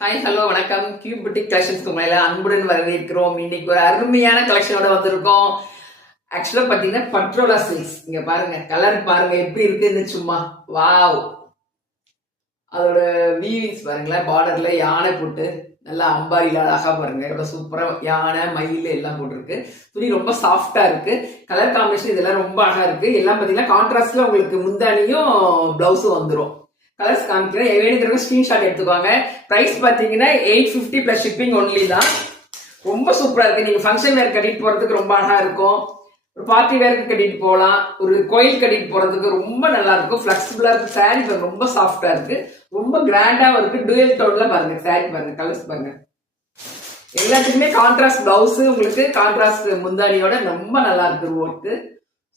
Hi hello வணக்கம். Cube boutique கலெக்ஷன்ஸ்க்கு உங்களை அன்புடன் வரவேற்கிறோம். இன்னைக்கு ஒரு அருமையான கலெக்ஷனோட வந்திருக்கோம். ஆக்சுவலா பாத்தீங்கன்னா பட்ரோலா சில்க்ஸ். இங்க பாருங்க, கலர் பாருங்க எப்படி இருக்குன்னு சும்மா வாவ். அதோட வீவிங்ஸ் பாருங்களேன், பார்டர்ல யானை போட்டு நல்லா அம்பாரில அழகா பாருங்க, எவ்வளவு சூப்பரா யானை மயில் எல்லாம் போட்டிருக்கு. துணி ரொம்ப சாஃப்டா இருக்கு. கலர் காம்பினேஷன் இதெல்லாம் ரொம்ப அழகா இருக்கு. எல்லாம் பாத்தீங்கன்னா கான்ட்ராஸ்ட்ல உங்களுக்கு முந்தானியும் பிளவுஸும் வந்துடும். கலர்ஸ் காமிக்கிறேன், வேணுங்கிறவங்க ஸ்கிரீன்ஷாட் எடுத்துக்கோங்க. பிரைஸ் பாத்தீங்கன்னா 850 பிளஸ் ஷிப்பிங் ஒன்லி தான். ரொம்ப சூப்பரா இருக்கு. நீங்க ஃபங்க்ஷன் வேர் கட்டிட்டு போறதுக்கு ரொம்ப அழகா இருக்கும். ஒரு பார்ட்டி வேருக்கு கட்டிட்டு போகலாம், ஒரு கோயில் கட்டிட்டு போறதுக்கு ரொம்ப நல்லா இருக்கும். பிளெக்சிபிளா இருக்கு. சாரி ரொம்ப சாஃப்டா இருக்கு, ரொம்ப கிராண்டாவும் இருக்கு. டூயல் டோன்ல பாருங்க, சாரி பாருங்க, கலர்ஸ் பாருங்க. எல்லாத்துக்குமே கான்ட்ராஸ்ட் பிளவுஸ், உங்களுக்கு கான்ட்ராஸ்ட் முந்தானியோட ரொம்ப நல்லா இருக்கு. ஒர்க்கு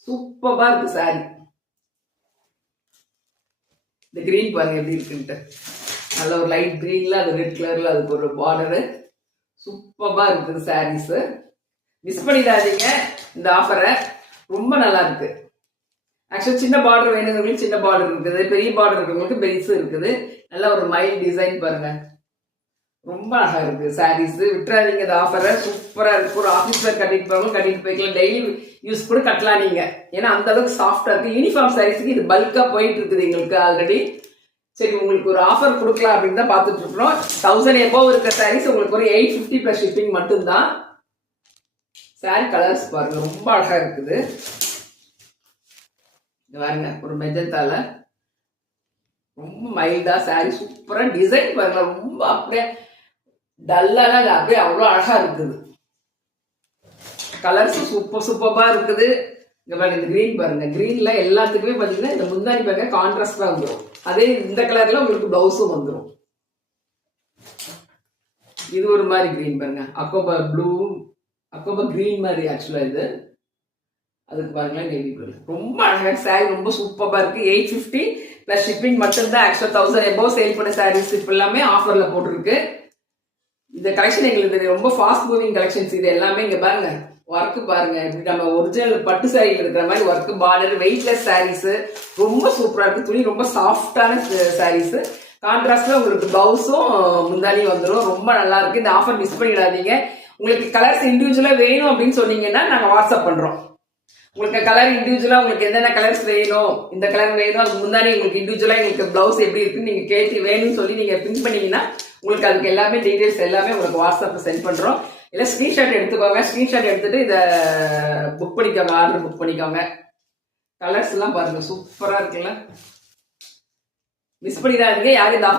சூப்பரா இருக்கு. சாரி இந்த கிரீன் பாருங்க எப்படி இருக்குன்ட்டு, நல்ல ஒரு லைட் கிரீன்ல அது ரெட் கலர்ல அதுக்கு ஒரு பார்டரு சூப்பரா இருக்குது. சாரீஸ் மிஸ் பண்ணிடாதீங்க இந்த ஆஃபரை, ரொம்ப நல்லா இருக்கு. ஆக்சுவலா சின்ன பார்டர் வேணுங்கிறவங்களுக்கு சின்ன பார்டர் இருக்குது, பெரிய பார்டர் இருக்கிறவங்களுக்கு பெருசு இருக்குது. நல்ல ஒரு மைல் டிசைன் பாருங்க, ரொம்ப அழகா இருக்கு. சாரீஸ் விட்டுறாதீங்க இந்த ஆஃபரை, சூப்பரா இருக்கு. ஒரு ஆஃபீஸ் வேர் கட்டிட்டு போவாங்க, கட்டிட்டு போய்க்கலாம். டெய்லி யூஸ் கூட கட்டலாம் நீங்க, ஏன்னா அந்த அளவுக்கு சாஃப்டா இருக்கு. யூனிஃபார்ம் சாரீஸ்க்கு இது பல்கா போயிட்டு இருக்குது எங்களுக்கு ஆல்ரெடி. சரி, உங்களுக்கு ஒரு ஆஃபர் கொடுக்கலாம் அப்படின்னு தான் பார்த்துட்டு இருக்கிறோம். 1000 எபோவ் இருக்க சாரீஸ் உங்களுக்கு ஒரு 850 பிளஸ் ஷிப்பிங் மட்டும்தான். சாரி கலர்ஸ் பாருங்க, ரொம்ப அழகா இருக்குது. பாருங்க, ஒரு மெஜந்தால ரொம்ப மைல்டா சாரி சூப்பரா டிசைன் பாருங்க, ரொம்ப அப்படியே டல்லாக அப்படியே அவ்வளோ அழகா இருக்குது. கலர்ஸ் சூப்பரா இருக்குது. இங்க பாருங்க, இந்த கிரீன் பாருங்க, கிரீன்ல எல்லாத்துக்குமே பாத்தீங்கன்னா இந்த முந்தானி பாருங்க கான்ட்ராஸ்டா வந்துடும். அதே இந்த கலர்ல உங்களுக்கு பிளவுஸும் வந்துடும். இது ஒரு மாதிரி கிரீன் பாருங்க, அக்கோபா ப்ளூ, அக்கோபா கிரீன் மாதிரி ஆக்சுவலா இது. அதுக்கு பாருங்களேன் நேவி ப்ளூ, ரொம்ப அழகா சாரி, ரொம்ப சூப்பரா இருக்கு. 850 பிளஸ் ஷிப்பிங் மட்டும்தான். ஆக்சுவலா 1000 எபோவ் சேல் பண்ண சாரீஸ் இப்ப எல்லாமே ஆஃபர்ல போட்டிருக்கு. இந்த கலெக்ஷன் எங்களுக்கு ரொம்ப ஃபாஸ்ட் மூவிங் கலெக்ஷன்ஸ். இது எல்லாமே இங்க பாருங்க, ஒர்க்கு பாருங்க, இப்படி நம்ம ஒரிஜினல் பட்டு சாரியில் இருக்கிற மாதிரி ஒர்க்கு, பார்டர், வெயிட்லெஸ் சாரீஸ், ரொம்ப சூப்பரா இருக்கு. துணி ரொம்ப சாஃப்டான சாரீஸ். கான்ட்ராஸ்ட்ல உங்களுக்கு பிளவுஸும் முந்தானியும் வந்துடும். ரொம்ப நல்லா இருக்கு. இந்த ஆஃபர் மிஸ் பண்ணிடாதீங்க. உங்களுக்கு கலர்ஸ் இண்டிவிஜுவலா வேணும் அப்படின்னு சொன்னீங்கன்னா நாங்க வாட்ஸ்அப் பண்றோம். உங்களுக்கு கலர் இண்டிவிஜுவலா உங்களுக்கு என்னென்ன கலர்ஸ் வேணும், இந்த கலர் வேணும், அதுக்கு முன்னாடி உங்களுக்கு இண்டிவிஜுவலா எங்களுக்கு பிளவுஸ் எப்படி இருக்குன்னு நீங்க கேட்டு வேணும்னு சொல்லி நீங்க பின் பண்ணீங்கன்னா உங்களுக்கு அதுக்கு எல்லாமே டீடைல்ஸ் எல்லாமே உங்களுக்கு வாட்ஸ்அப்ல சென்ட் பண்றோம். இல்லை ஸ்கிரீன்ஷாட் எடுத்துக்கோங்க. ஸ்கிரீன்ஷாட் எடுத்துட்டு இதை புக் பண்ணிக்கோங்க, ஆர்டர் புக் பண்ணிக்கோங்க. கலர்ஸ் எல்லாம் பாருங்க, சூப்பரா இருக்குல்ல, மிஸ் பண்ணிடாதீங்க. யாரும் இந்த